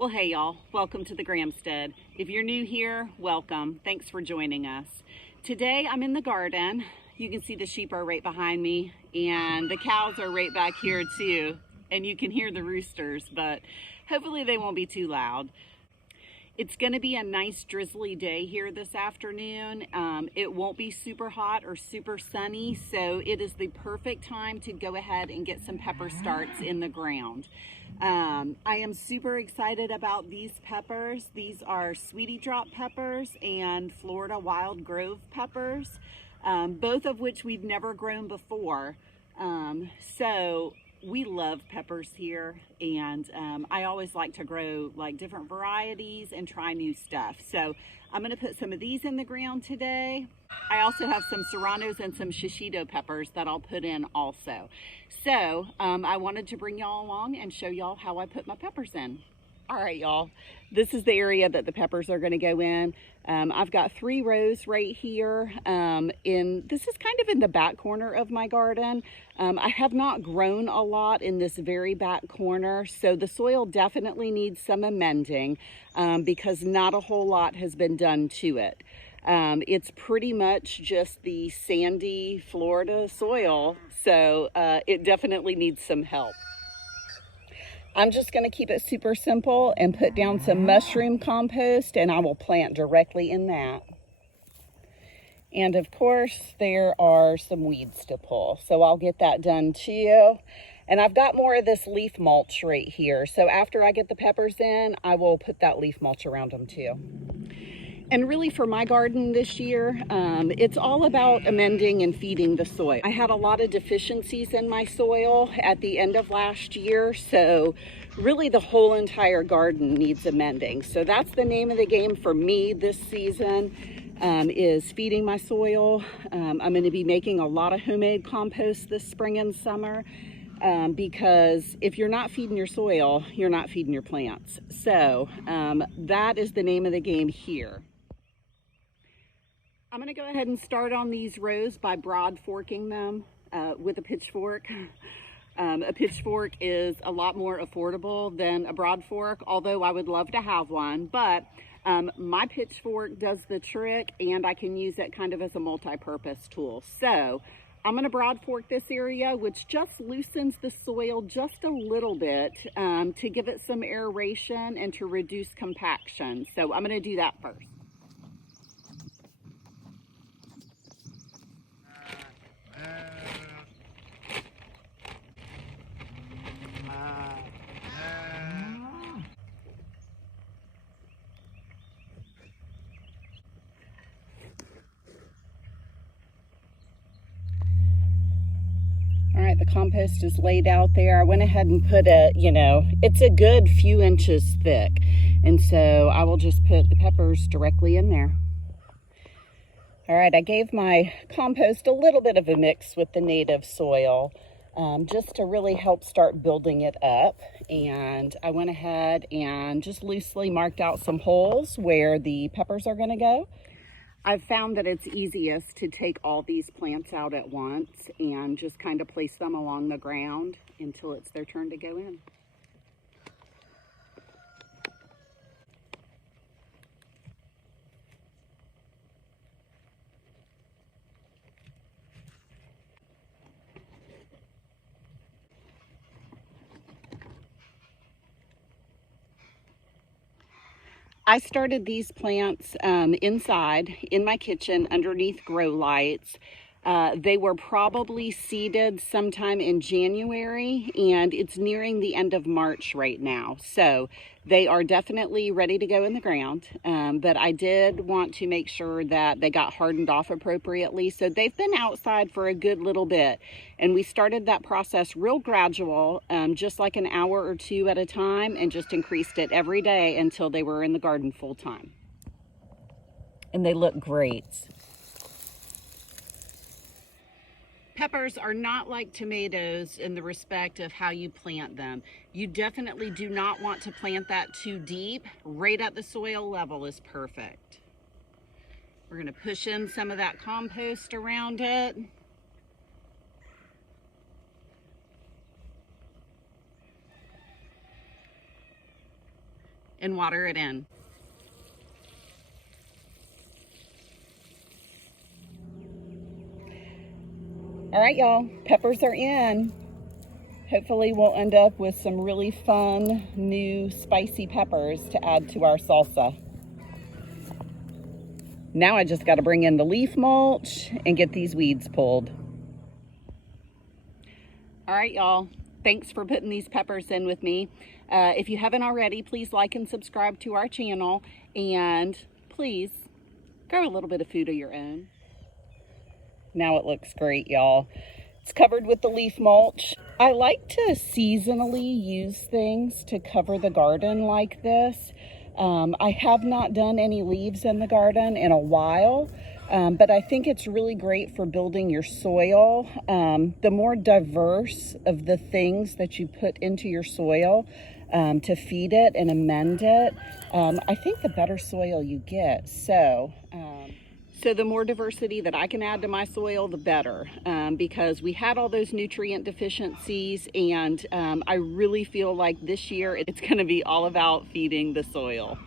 Well, hey y'all, welcome to the Homestead. If you're new here, welcome. Thanks for joining us. Today I'm in the garden. You can see the sheep are right behind me and the cows are right back here too. And you can hear the roosters, but hopefully they won't be too loud. It's going to be a nice drizzly day here this afternoon. It won't be super hot or super sunny, so it is the perfect time to go ahead and get some pepper starts in the ground. I am super excited about these peppers. These are Sweetie Drop peppers and Florida Wild Grove peppers, both of which we've never grown before. So we love peppers here, and I always like to grow like different varieties and try new stuff. So I'm going to put some of these in the ground today. I also have some serranos and some shishito peppers that I'll put in also. So I wanted to bring y'all along and show y'all how I put my peppers in. All right, y'all, this is the area that the peppers are going to go in. I've got 3 rows right here. This is kind of in the back corner of my garden. I have not grown a lot in this very back corner, so the soil definitely needs some amending because not a whole lot has been done to it. It's pretty much just the sandy Florida soil, so it definitely needs some help. I'm just going to keep it super simple and put down some mushroom compost, and I will plant directly in that. And of course, there are some weeds to pull, so I'll get that done too. And I've got more of this leaf mulch right here, so after I get the peppers in, I will put that leaf mulch around them too. And really for my garden this year, it's all about amending and feeding the soil. I had a lot of deficiencies in my soil at the end of last year, so really the whole entire garden needs amending. So that's the name of the game for me this season, is feeding my soil. I'm going to be making a lot of homemade compost this spring and summer. Because if you're not feeding your soil, you're not feeding your plants. So that is the name of the game here. I'm going to go ahead and start on these rows by broad forking them with a pitchfork. A pitchfork is a lot more affordable than a broad fork, although I would love to have one, but my pitchfork does the trick and I can use it kind of as a multi-purpose tool. So I'm going to broad fork this area, which just loosens the soil just a little bit to give it some aeration and to reduce compaction. So I'm going to do that first. All right, the compost is laid out there. I went ahead and put it's a good few inches thick. And so I will just put the peppers directly in there. All right, I gave my compost a little bit of a mix with the native soil just to really help start building it up. And I went ahead and just loosely marked out some holes where the peppers are going to go. I've found that it's easiest to take all these plants out at once and just kind of place them along the ground until it's their turn to go in. I started these plants inside in my kitchen underneath grow lights. They were probably seeded sometime in January, and it's nearing the end of March right now. So they are definitely ready to go in the ground, but I did want to make sure that they got hardened off appropriately. So they've been outside for a good little bit, and we started that process real gradual, just like an hour or 2 at a time, and just increased it every day until they were in the garden full time. And they look great. Peppers are not like tomatoes in the respect of how you plant them. You definitely do not want to plant that too deep. Right at the soil level is perfect. We're going to push in some of that compost around it. and water it in. All right, y'all, peppers are in. Hopefully we'll end up with some really fun, new, spicy peppers to add to our salsa. Now I just got to bring in the leaf mulch and get these weeds pulled. All right, y'all. Thanks for putting these peppers in with me. If you haven't already, please like and subscribe to our channel. And please grow a little bit of food of your own. Now it looks great, y'all. It's covered with the leaf mulch. I like to seasonally use things to cover the garden like this. I have not done any leaves in the garden in a while, but I think it's really great for building your soil. The more diverse of the things that you put into your soil to feed it and amend it, I think the better soil you get. So the more diversity that I can add to my soil, the better, because we had all those nutrient deficiencies, and I really feel like this year it's going to be all about feeding the soil.